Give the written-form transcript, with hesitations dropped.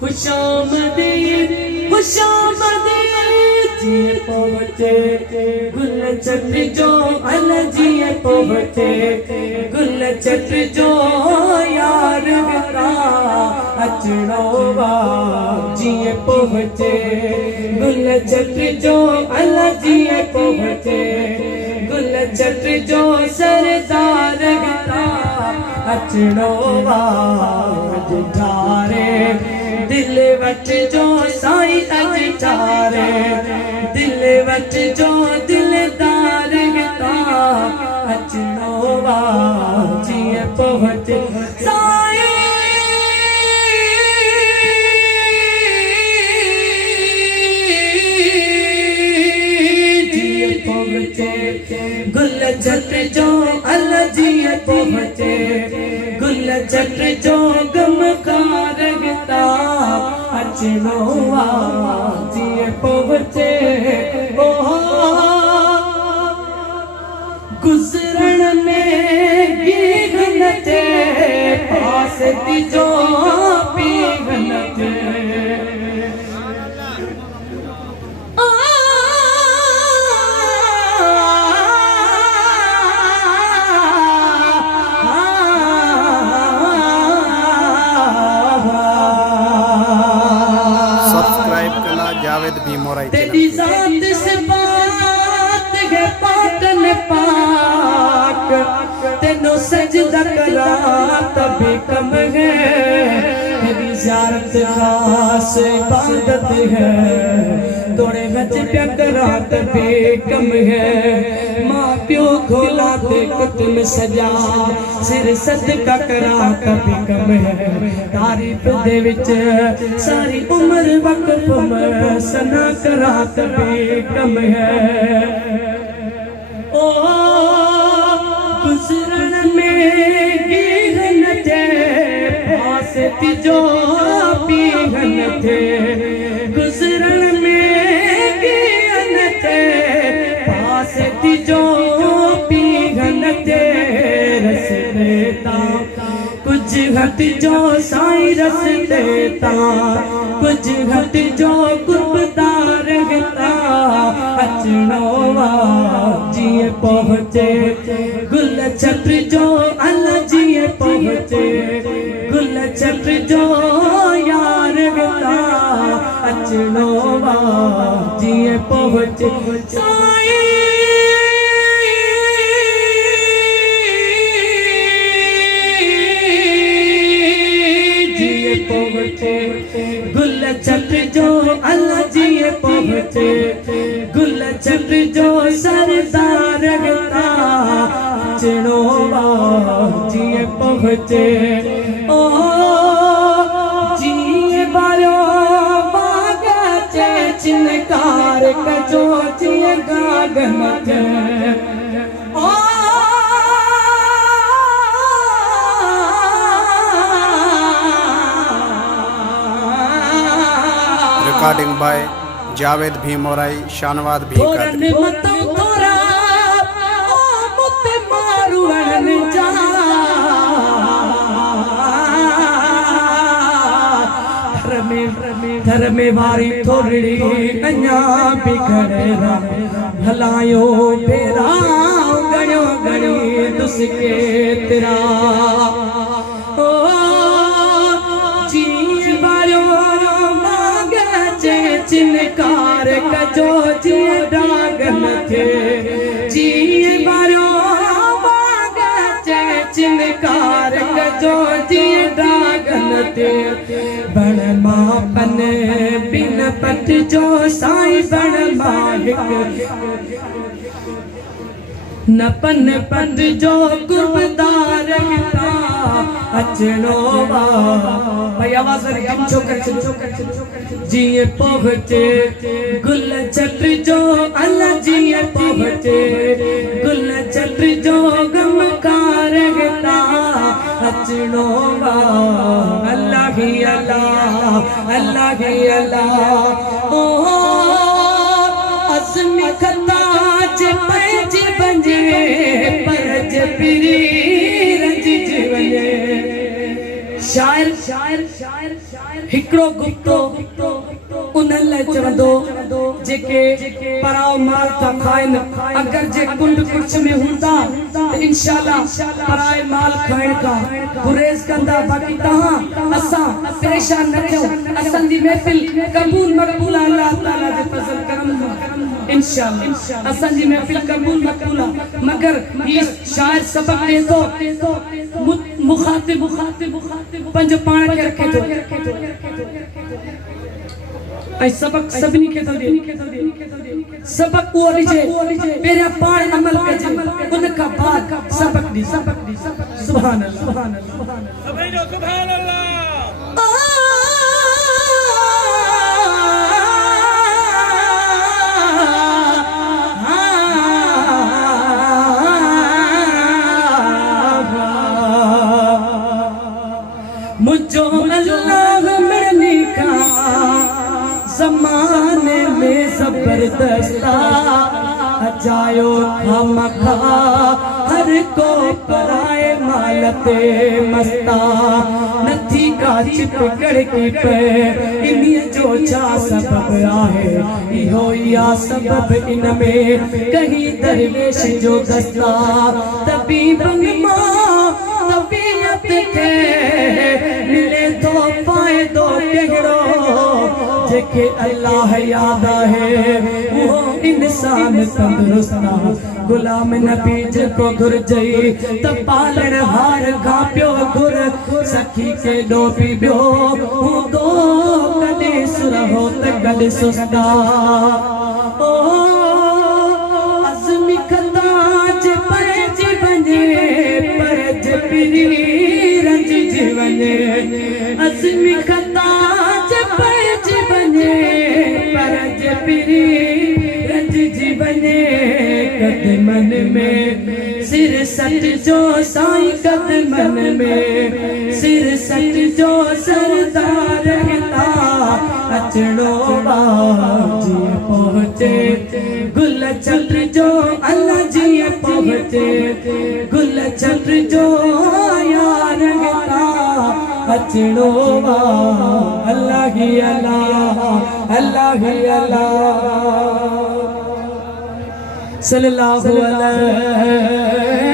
खुशामदीद जिए पहुँचे गुल चट जो अल जिए पहुँचे गुल चट जो यार गता अचड़ोवा जिए पहुँचे गुल चट जो अल जिए पहुँचे गुल चट जो सरदार गता अचड़ोवा अजारे दिल वट जो साई अजारे दिल वट जो दिलदार गता अचड़ोवा जिए पहुँचे साई जिए पहुँचे गुल चट जो अल जिए पहुँचे गुल चट जो गमकार गता अचड़ोवा जिए पहुँचे गुजरण में गीगन थे पास ती जो पीगन थे जावेद भी मोराई तेरी जात से बात है पाटन पाक तेनो सजदा करा तभी कम है तेरी ज़ियारत खास इबादत है तोड़े बच प्या करा तभी कम है माँ प्यो खोला ते कुतुम सजा सिर सदका करा तभी कम है तारीफ दे विच सारी उम्र वक्फ में सना करा तभी कम है ओ गुजरन में गिरन थे पास तिजो पीगन थे गुजरन में गिरन थे पास तिजो पीगन थे रस देता कुछ घट जो साई रस देता कुछ घट जो कुर्बदार गता अचड़ोवा जिए पहुँचे गुल छट जो अल जिए पहुँचे गुल छट जो यार गता अचड़ोवा जिए पहुँचे साई गुल छट जो अल जिए पहुँचे गुल छट जो सरदार गता अचड़ोवा जिए पहुँचे ओ जिए बारो बागचे चिनकार कजो जिए गागन थे रिकॉर्डिंग बाय जावेद भी मोराई शानवाद भी कादरी घर में वारी थोड़ी अञा बिखरे भलायो फेरा गणो गणी दुसके तेरा ओ जी बारो चिनकार कजो जिए डागन थे जी बारो चिनकार कजो जिए डागन थे बण मापन बिन पट जो साई बण मालिक नपन पट जो कुर्बदार गता अचड़ोवा भाई आवाज जिए पहुँचे गुल छट जो अल जिए पहुँचे गुल छट जो गमकार गता अचड़ोवा अल्लाह ही अल्लाह ओ असमी खता च पैज बंजे परज पिरी रंज जीवने शायर शायर शायर शायर हिकड़ो गुप्तो उन्हनि लाइ चवंदो जेके पराओ माल था खाइनि, अगर जे कुंड कुछ में हूंदा त इंशाअल्लाह पराए माल खाइण का गुरेज कंदा। बाक़ी तहां असां परेशान न थियो, असां जी महफिल कबूल मक़बूल अल्लाह ताला जे फज़ल करम इंशाअल्लाह असां जी महफिल कबूल मक़बूल। मगर ये शायर सबक दे तो मुखातिब पंज पाण के रखे तो ऐं सबक सभिनी खे थो ॾे। सबक उहो ॾिजे पहिरियां पाण अमल कजे, उन खां बाद सबक ॾे। सुभान अल्लाह, सुभान अल्लाह, सुभान अल्लाह। मुझो अल्लाह मिलने का ज़माने में ज़बरदस्ता अजायो खामखा हर को पराए मालते मस्ता नथी काच पकड़ की पे इन्हीं जो छा सबब आहे इहो या सबब इन में कहीं दरवेश जो दस्ता तबीब तबीयत के मिले तो पाए दो कहिड़ो जेके अल्लाह याद है वो इंसान तंदुरुस्ता गुलाम नबी जेको घुरजई त पालण हार घापियो घुर सखी के डोबी बियो हूंदो कॾहिं सुर हो त कॾहिं सुस्ता ओ अज़मी खदाज परज वञे परज पिरी रंज जी वञे अज़मी खदाज परज वञे परज पिरी रंज जी वञे कदमन में सिर सट जो साईं कदमन में सिर सट जो सरदार रहता अचड़ो जी पहुँचे गुल छत्र जो अल्लाह जी पहुँचे गुल छत्र जो यार रहता अचड़ो अल्लाह ही अल्लाह अल्लाह ही अल्लाह सल्लल्लाहु अलैहि